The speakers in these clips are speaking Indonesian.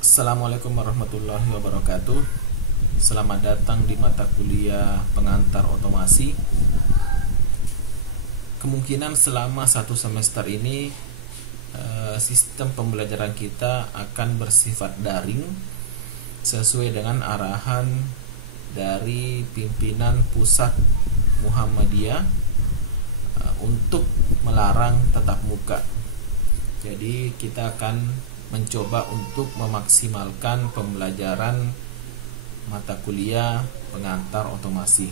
Assalamualaikum warahmatullahi wabarakatuh. Selamat datang di mata kuliah pengantar otomasi. Kemungkinan selama satu semester ini sistem pembelajaran kita akan bersifat daring sesuai dengan arahan dari pimpinan pusat Muhammadiyah untuk melarang tatap muka. Jadi kita akan mencoba untuk memaksimalkan pembelajaran mata kuliah pengantar otomasi.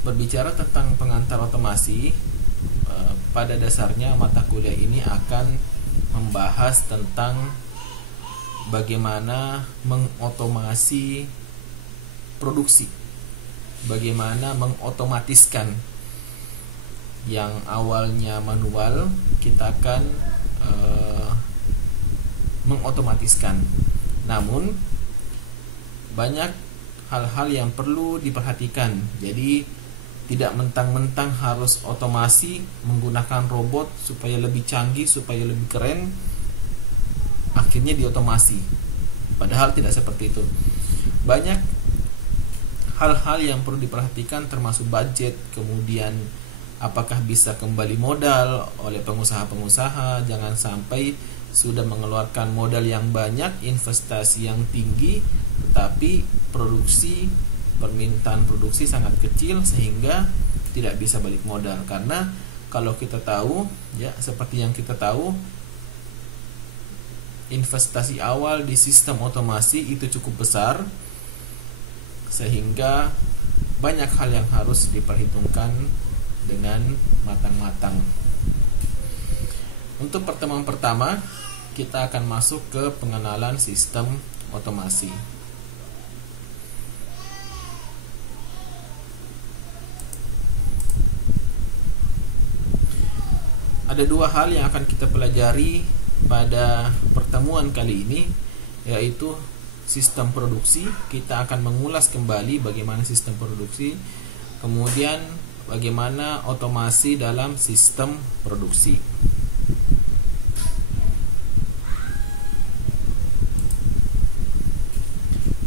Berbicara tentang pengantar otomasi, pada dasarnya mata kuliah ini akan membahas tentang bagaimana mengotomasi produksi, bagaimana mengotomatiskan yang awalnya manual, kita akan mengotomatiskan. Namun banyak hal-hal yang perlu diperhatikan. Jadi tidak mentang-mentang harus otomasi menggunakan robot supaya lebih canggih, supaya lebih keren, akhirnya diotomasi. Padahal tidak seperti itu. Banyak hal-hal yang perlu diperhatikan, termasuk budget, kemudian apakah bisa kembali modal oleh pengusaha-pengusaha. Jangan sampai sudah mengeluarkan modal yang banyak, investasi yang tinggi, tetapi permintaan produksi sangat kecil sehingga tidak bisa balik modal. Karena kalau kita tahu, ya seperti yang kita tahu, investasi awal di sistem otomasi itu cukup besar, sehingga banyak hal yang harus diperhitungkan dengan matang-matang. Untuk pertemuan pertama, kita akan masuk ke pengenalan sistem otomasi. Ada dua hal yang akan kita pelajari pada pertemuan kali ini, yaitu sistem produksi. Kita akan mengulas kembali bagaimana sistem produksi, kemudian bagaimana otomasi dalam sistem produksi.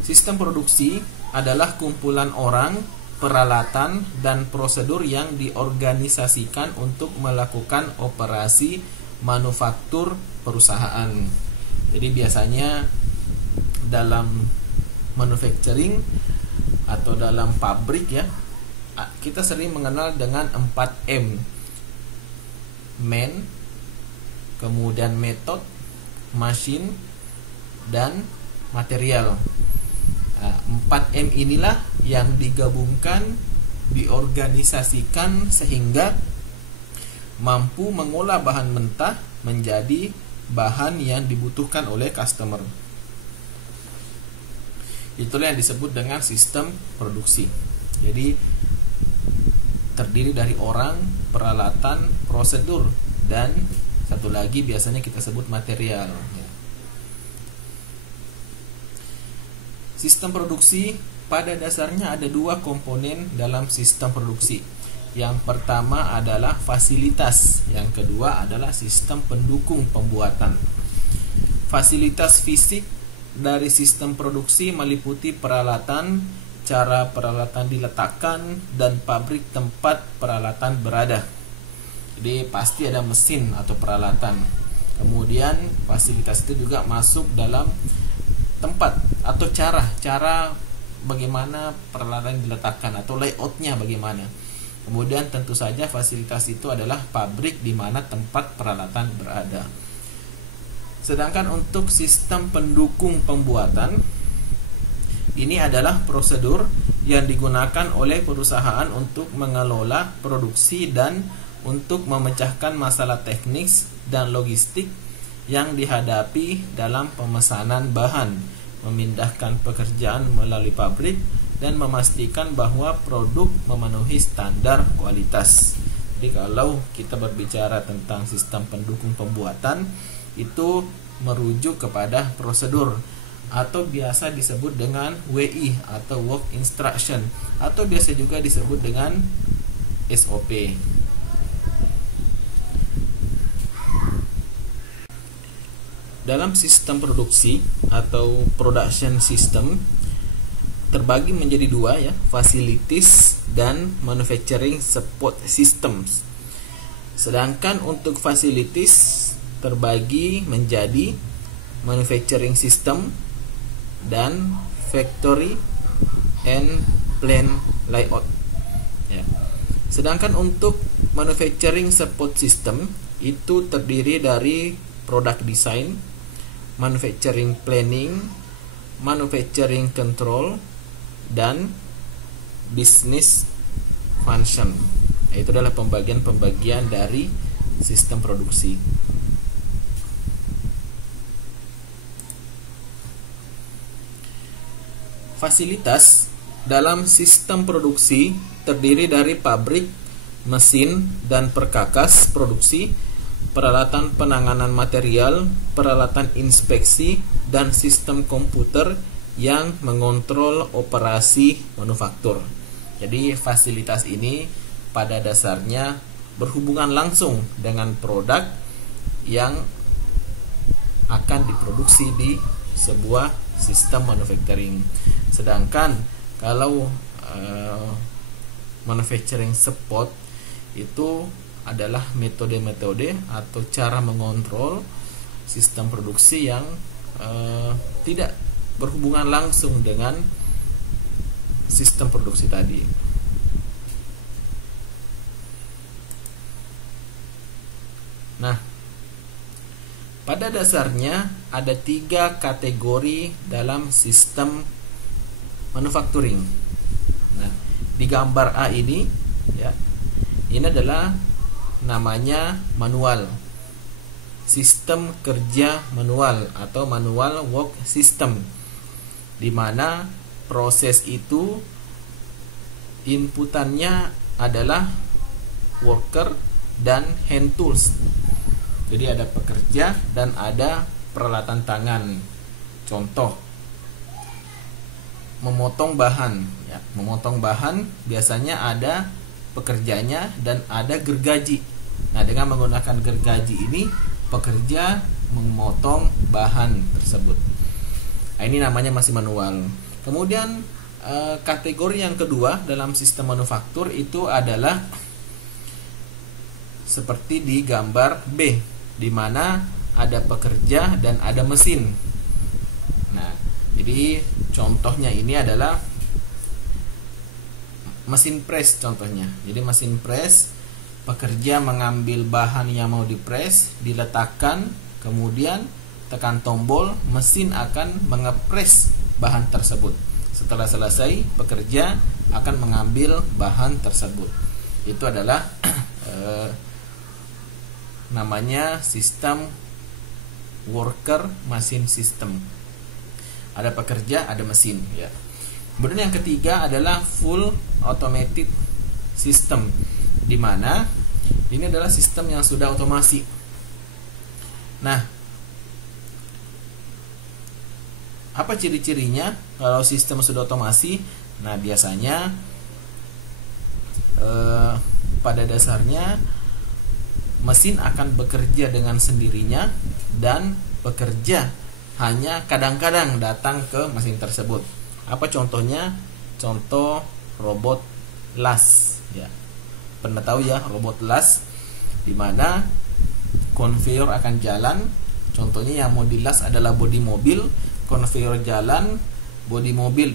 Sistem produksi adalah kumpulan orang, peralatan, dan prosedur yang diorganisasikan untuk melakukan operasi manufaktur perusahaan. Jadi biasanya dalam manufacturing atau dalam pabrik, ya, kita sering mengenal dengan 4M. Man, kemudian method, machine, dan material. 4M inilah yang digabungkan, diorganisasikan sehingga mampu mengolah bahan mentah menjadi bahan yang dibutuhkan oleh customer. Itulah yang disebut dengan sistem produksi. Jadi terdiri dari orang, peralatan, prosedur, dan satu lagi biasanya kita sebut material. Sistem produksi pada dasarnya ada dua komponen dalam sistem produksi. Yang pertama adalah fasilitas, yang kedua adalah sistem pendukung pembuatan. Fasilitas fisik dari sistem produksi meliputi peralatan, cara peralatan diletakkan, dan pabrik tempat peralatan berada. Jadi pasti ada mesin atau peralatan. Kemudian fasilitas itu juga masuk dalam tempat atau cara bagaimana peralatan diletakkan atau layoutnya bagaimana. Kemudian tentu saja fasilitas itu adalah pabrik di mana tempat peralatan berada. Sedangkan untuk sistem pendukung pembuatan, ini adalah prosedur yang digunakan oleh perusahaan untuk mengelola produksi dan untuk memecahkan masalah teknis dan logistik yang dihadapi dalam pemesanan bahan, memindahkan pekerjaan melalui pabrik, dan memastikan bahwa produk memenuhi standar kualitas. Jadi kalau kita berbicara tentang sistem pendukung pembuatan, itu merujuk kepada prosedur atau biasa disebut dengan WI atau Work Instruction, atau biasa juga disebut dengan SOP. dalam sistem produksi atau production system terbagi menjadi dua ya, facilities dan manufacturing support systems. Sedangkan untuk facilities terbagi menjadi manufacturing system dan factory and plant layout ya. Sedangkan untuk manufacturing support system itu terdiri dari product design, manufacturing planning, manufacturing control, dan business function. Itu adalah pembagian-pembagian dari sistem produksi. Fasilitas dalam sistem produksi terdiri dari pabrik, mesin, dan perkakas produksi, peralatan penanganan material, peralatan inspeksi, dan sistem komputer yang mengontrol operasi manufaktur. Jadi fasilitas ini pada dasarnya berhubungan langsung dengan produk yang akan diproduksi di sebuah sistem manufacturing. Sedangkan kalau manufacturing support itu adalah metode-metode atau cara mengontrol sistem produksi yang tidak berhubungan langsung dengan sistem produksi tadi. Nah, pada dasarnya ada 3 kategori dalam sistem manufacturing. Nah, di gambar A ini ya, ini adalah namanya manual, sistem kerja manual atau manual work system, di mana proses itu inputannya adalah worker dan hand tools. Jadi ada pekerja dan ada peralatan tangan. Contoh, memotong bahan ya, memotong bahan biasanya ada pekerjanya dan ada gergaji. Nah, dengan menggunakan gergaji ini pekerja memotong bahan tersebut. Nah, ini namanya masih manual. Kemudian kategori yang kedua dalam sistem manufaktur itu adalah seperti di gambar B, di mana ada pekerja dan ada mesin. Nah, jadi contohnya ini adalah mesin press contohnya. Jadi mesin press, pekerja mengambil bahan yang mau dipres, diletakkan, kemudian tekan tombol, mesin akan mengepres bahan tersebut. Setelah selesai, pekerja akan mengambil bahan tersebut. Itu adalah namanya sistem worker machine system. Ada pekerja, ada mesin ya. Kemudian yang ketiga adalah full automated system, di mana ini adalah sistem yang sudah otomasi. Nah, apa ciri-cirinya kalau sistem sudah otomasi? Nah, biasanya pada dasarnya mesin akan bekerja dengan sendirinya dan pekerja hanya kadang-kadang datang ke mesin tersebut. Apa contohnya? Contoh robot las ya. Pernah tahu ya robot las, di mana konveyor akan jalan. Contohnya yang mau dilas adalah bodi mobil, konveyor jalan, bodi mobil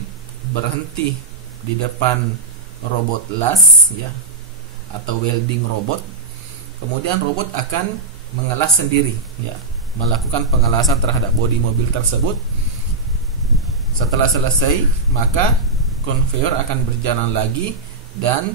berhenti di depan robot las ya, atau welding robot. Kemudian robot akan mengelas sendiri ya, melakukan pengelasan terhadap bodi mobil tersebut. Setelah selesai, maka konveyor akan berjalan lagi dan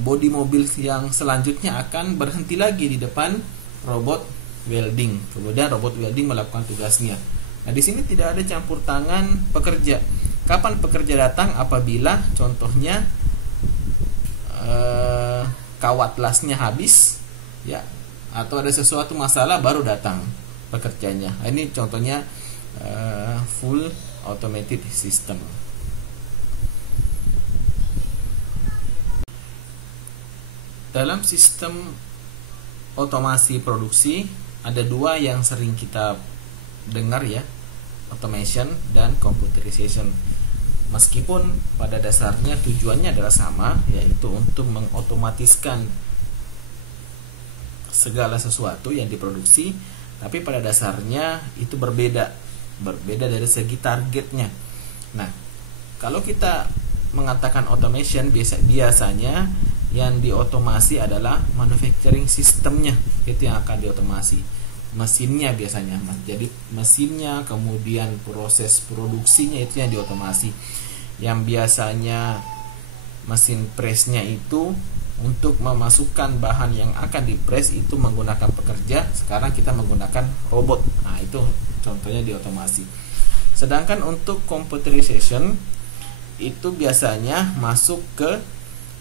bodi mobil yang selanjutnya akan berhenti lagi di depan robot welding. Kemudian robot welding melakukan tugasnya. Nah, di sini tidak ada campur tangan pekerja. Kapan pekerja datang? Apabila contohnya kawat lasnya habis ya, atau ada sesuatu masalah baru datang pekerjanya. Nah, ini contohnya full automated system. Dalam sistem otomasi produksi ada dua yang sering kita dengar ya, automation dan computerization. Meskipun pada dasarnya tujuannya adalah sama, yaitu untuk mengotomatiskan segala sesuatu yang diproduksi, tapi pada dasarnya itu berbeda dari segi targetnya. Nah, kalau kita mengatakan automation, biasanya yang diotomasi adalah manufacturing sistemnya, itu yang akan diotomasi. Mesinnya biasanya, jadi mesinnya, kemudian proses produksinya itu yang diotomasi. Yang biasanya mesin pressnya itu untuk memasukkan bahan yang akan dipres itu menggunakan pekerja, sekarang kita menggunakan robot. Nah, itu contohnya diotomasi. Sedangkan untuk computerization itu biasanya masuk ke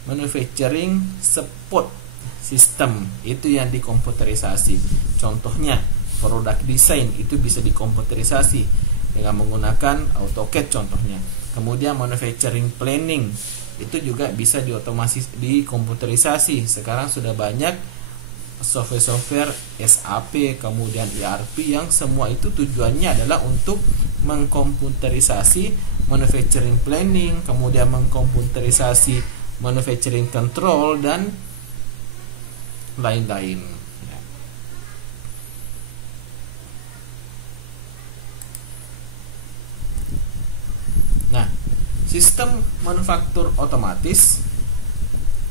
manufacturing support system, itu yang dikomputerisasi. Contohnya product design itu bisa dikomputerisasi dengan menggunakan AutoCAD contohnya. Kemudian manufacturing planning itu juga bisa dikomputerisasi. Sekarang sudah banyak software SAP, kemudian ERP yang semua itu tujuannya adalah untuk mengkomputerisasi manufacturing planning, kemudian mengkomputerisasi manufacturing control dan lain-lain. Nah, sistem manufaktur otomatis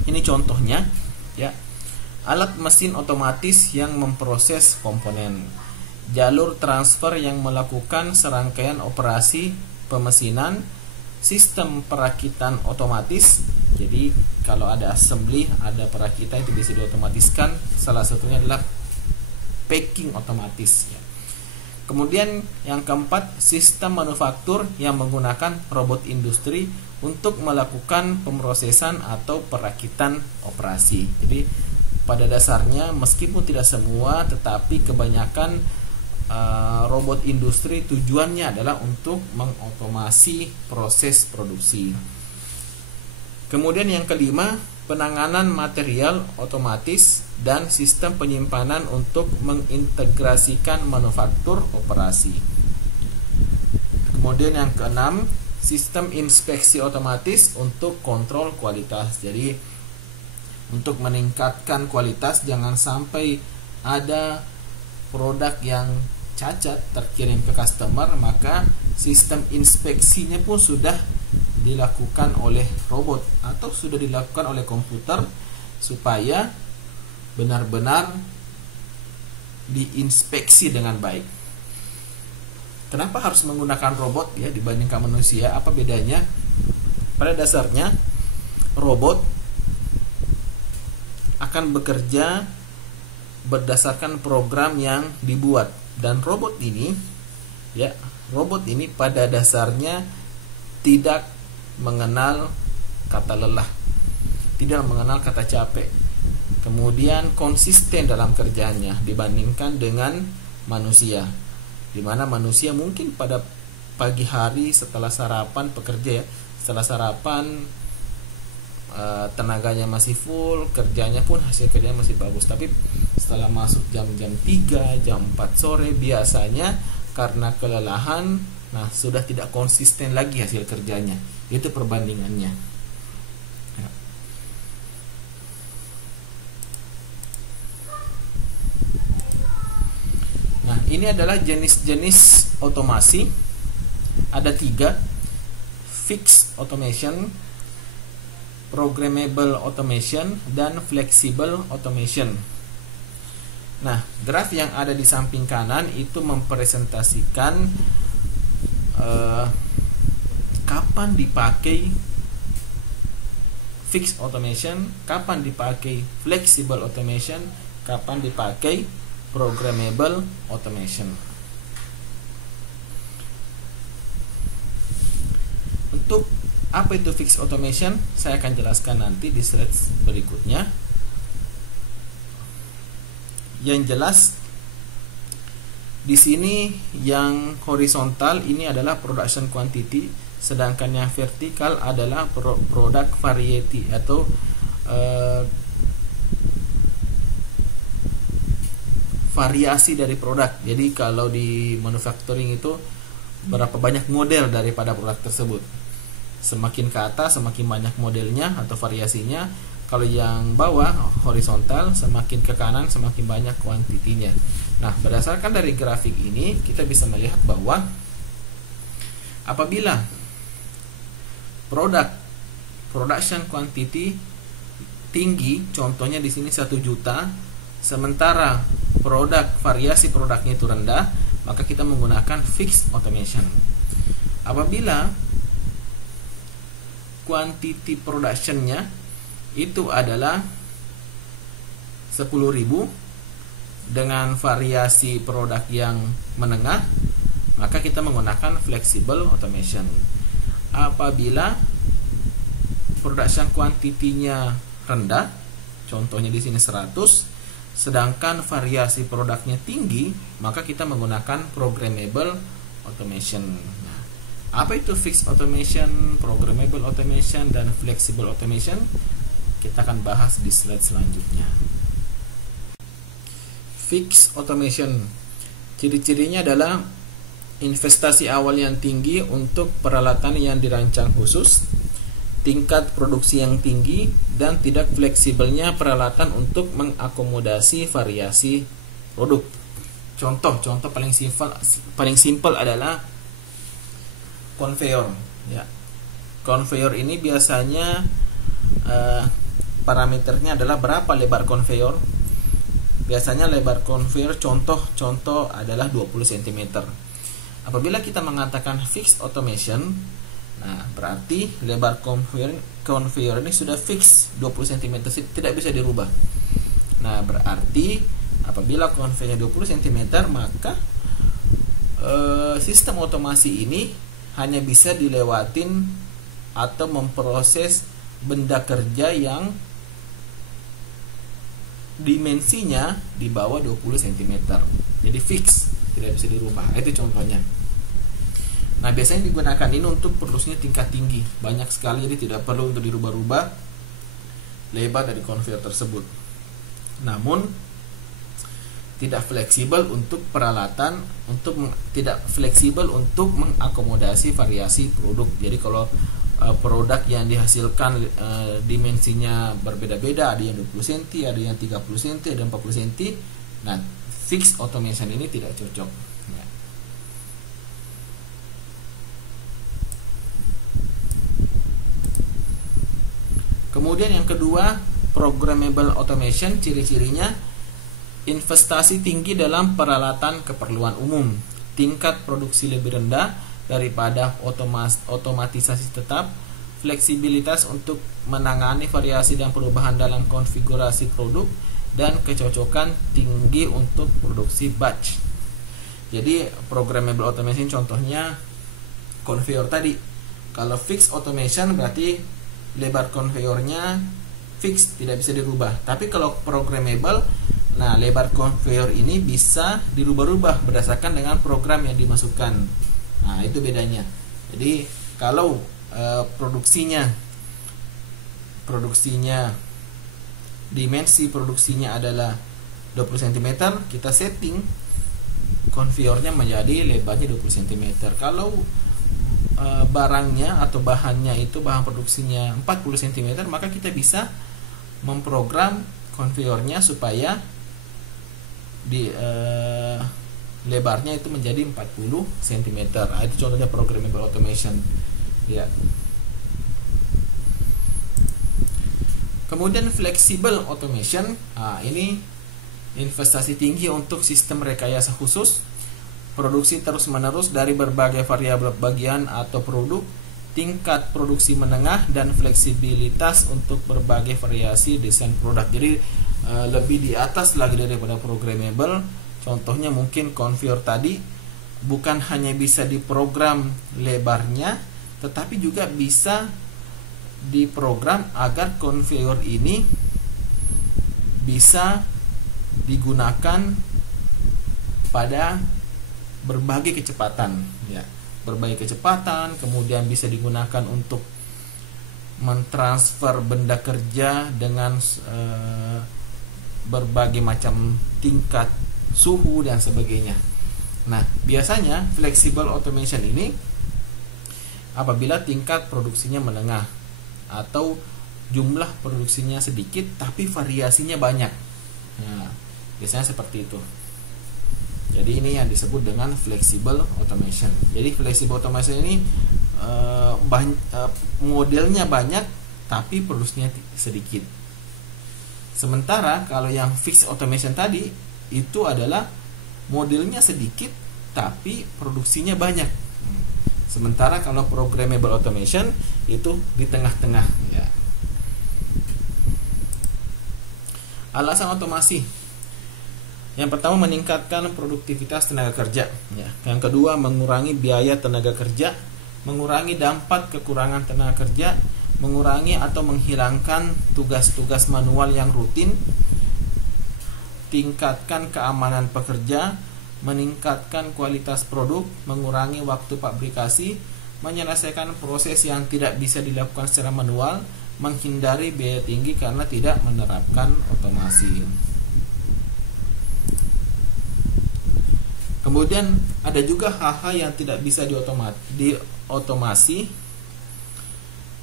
ini contohnya ya, alat mesin otomatis yang memproses komponen, jalur transfer yang melakukan serangkaian operasi pemesinan, sistem perakitan otomatis. Jadi kalau ada assembly, ada perakitan, itu bisa diotomatiskan. Salah satunya adalah packing otomatis ya. Kemudian yang keempat, sistem manufaktur yang menggunakan robot industri untuk melakukan pemrosesan atau perakitan operasi. Jadi pada dasarnya meskipun tidak semua, tetapi kebanyakan robot industri tujuannya adalah untuk mengotomasi proses produksi. Kemudian yang kelima, penanganan material otomatis dan sistem penyimpanan untuk mengintegrasikan manufaktur operasi. Kemudian yang keenam, sistem inspeksi otomatis untuk kontrol kualitas. Jadi untuk meningkatkan kualitas, jangan sampai ada produk yang cacat terkirim ke customer, maka sistem inspeksinya pun sudah dilakukan oleh robot atau sudah dilakukan oleh komputer supaya benar-benar diinspeksi dengan baik. Kenapa harus menggunakan robot ya dibandingkan manusia? Apa bedanya? Pada dasarnya robot akan bekerja berdasarkan program yang dibuat, dan robot ini pada dasarnya tidak mengenal kata lelah, tidak mengenal kata capek, kemudian konsisten dalam kerjanya dibandingkan dengan manusia, di mana manusia mungkin pada pagi hari setelah sarapan bekerja ya, setelah sarapan tenaganya masih full, kerjanya pun hasil kerjanya masih bagus, tapi setelah masuk jam-jam 3, jam 4 sore biasanya karena kelelahan, nah sudah tidak konsisten lagi hasil kerjanya. Itu perbandingannya. Nah, ini adalah jenis-jenis otomasi. Ada 3: fixed automation, programmable automation, dan flexible automation. Nah, graf yang ada di samping kanan itu mempresentasikan kapan dipakai fixed automation, kapan dipakai flexible automation, kapan dipakai programmable automation. Untuk apa itu fixed automation, saya akan jelaskan nanti di slide berikutnya. Yang jelas di sini yang horizontal ini adalah production quantity, sedangkan yang vertikal adalah product variety atau variasi dari produk. Jadi kalau di manufacturing itu berapa banyak model daripada produk tersebut. Semakin ke atas semakin banyak modelnya atau variasinya. Kalau yang bawah horizontal, semakin ke kanan semakin banyak kuantitinya. Nah, berdasarkan dari grafik ini kita bisa melihat bahwa apabila production quantity tinggi, contohnya di sini 1 juta, sementara variasi produknya itu rendah, maka kita menggunakan fixed automation. Apabila quantity productionnya itu adalah 10.000 dengan variasi produk yang menengah, maka kita menggunakan flexible automation. Apabila production quantity-nya rendah, contohnya di sini 100, sedangkan variasi produknya tinggi, maka kita menggunakan programmable automation. Nah, apa itu fixed automation, programmable automation, dan flexible automation? Kita akan bahas di slide selanjutnya. Fixed automation, ciri-cirinya adalah investasi awal yang tinggi untuk peralatan yang dirancang khusus, tingkat produksi yang tinggi, dan tidak fleksibelnya peralatan untuk mengakomodasi variasi produk. Contoh paling simpel adalah conveyor. Ya, conveyor ini biasanya parameternya adalah berapa lebar conveyor. Biasanya lebar conveyor contoh adalah 20 cm. Apabila kita mengatakan fixed automation, nah berarti lebar conveyor ini sudah fix 20 cm, tidak bisa dirubah. Nah, berarti apabila conveyornya 20 cm, maka sistem otomasi ini hanya bisa dilewatin atau memproses benda kerja yang dimensinya di bawah 20 cm. Jadi fix, tidak bisa dirubah. Itu contohnya. Nah, biasanya digunakan ini untuk produksinya tingkat tinggi, banyak sekali, jadi tidak perlu untuk dirubah-rubah lebar dari conveyor tersebut. Namun tidak fleksibel untuk peralatan, tidak fleksibel untuk mengakomodasi variasi produk. Jadi kalau produk yang dihasilkan dimensinya berbeda-beda, ada yang 20 cm, ada yang 30 cm, ada yang 40 cm. Nah, fixed automation ini tidak cocok. Ya. Kemudian yang kedua, programmable automation, ciri-cirinya investasi tinggi dalam peralatan keperluan umum, tingkat produksi lebih rendah daripada otomatisasi tetap, fleksibilitas untuk menangani variasi dan perubahan dalam konfigurasi produk, dan kecocokan tinggi untuk produksi batch. Jadi programmable automation contohnya conveyor tadi. Kalau fixed automation berarti lebar conveyornya fix, tidak bisa dirubah. Tapi kalau programmable, nah lebar conveyor ini bisa dirubah-rubah berdasarkan dengan program yang dimasukkan. Nah, itu bedanya. Jadi kalau produksinya dimensi produksinya adalah 20 cm, kita setting conveyornya menjadi lebarnya 20 cm. Kalau barangnya atau bahan produksinya 40 cm, maka kita bisa memprogram conveyornya supaya lebarnya itu menjadi 40 cm. Nah, itu contohnya programmable automation. Ya. Kemudian flexible automation. Nah, ini investasi tinggi untuk sistem rekayasa khusus, produksi terus-menerus dari berbagai variabel bagian atau produk, tingkat produksi menengah, dan fleksibilitas untuk berbagai variasi desain produk. Jadi lebih di atas lagi daripada programmable. Contohnya mungkin conveyor tadi bukan hanya bisa diprogram lebarnya, tetapi juga bisa diprogram agar conveyor ini bisa digunakan pada berbagai kecepatan, ya, berbagai kecepatan. Kemudian bisa digunakan untuk mentransfer benda kerja dengan berbagai macam tingkat suhu dan sebagainya. Nah, biasanya flexible automation ini apabila tingkat produksinya menengah atau jumlah produksinya sedikit tapi variasinya banyak. Nah, biasanya seperti itu. Jadi ini yang disebut dengan flexible automation. Jadi flexible automation ini modelnya banyak tapi produksinya sedikit. Sementara kalau yang fixed automation tadi itu adalah modelnya sedikit tapi produksinya banyak. Sementara kalau programmable automation itu di tengah-tengah ya. Alasan otomasi. Yang pertama, meningkatkan produktivitas tenaga kerja ya. Yang kedua, mengurangi biaya tenaga kerja, mengurangi dampak kekurangan tenaga kerja, mengurangi atau menghilangkan tugas-tugas manual yang rutin, tingkatkan keamanan pekerja, meningkatkan kualitas produk, mengurangi waktu fabrikasi, menyelesaikan proses yang tidak bisa dilakukan secara manual, menghindari biaya tinggi karena tidak menerapkan otomasi. Kemudian ada juga hal-hal yang tidak bisa diotomasi,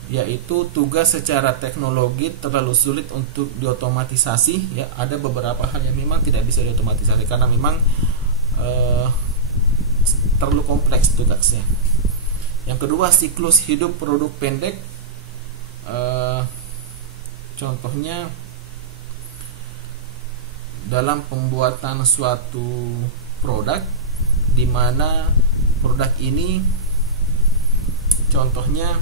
yaitu tugas secara teknologi terlalu sulit untuk diotomatisasi ya. Ada beberapa hal yang memang tidak bisa diotomatisasi karena memang terlalu kompleks tugasnya. Yang kedua, siklus hidup produk pendek. Contohnya dalam pembuatan suatu produk, di mana produk ini contohnya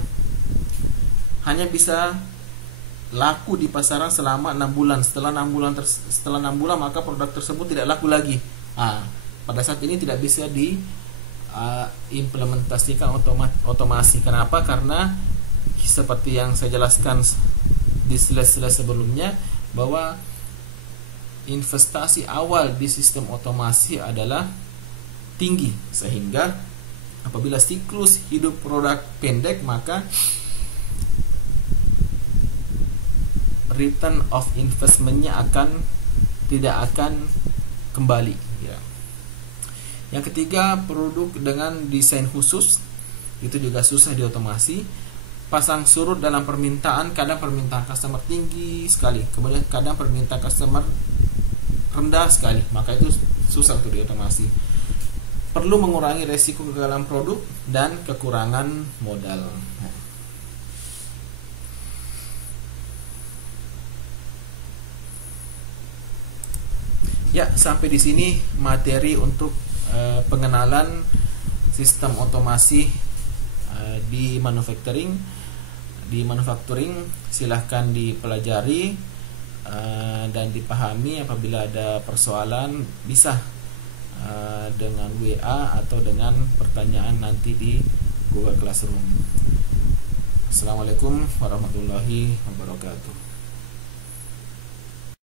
hanya bisa laku di pasaran selama 6 bulan. Setelah 6 bulan maka produk tersebut tidak laku lagi. Pada saat ini tidak bisa diimplementasikan otomasi. Kenapa? Karena seperti yang saya jelaskan di slide-slide sebelumnya, bahwa investasi awal di sistem otomasi adalah tinggi, sehingga apabila siklus hidup produk pendek maka return of investment-nya tidak akan kembali ya. Yang ketiga, produk dengan desain khusus itu juga susah diotomasi. Pasang surut dalam permintaan, kadang permintaan customer tinggi sekali, kemudian kadang permintaan customer rendah sekali, maka itu susah untuk diotomasi. Perlu mengurangi resiko kegagalan produk dan kekurangan modal. Ya, sampai di sini materi untuk pengenalan sistem otomasi di manufacturing. Silahkan dipelajari dan dipahami. Apabila ada persoalan bisa dengan WA atau dengan pertanyaan nanti di Google Classroom. Assalamualaikum warahmatullahi wabarakatuh.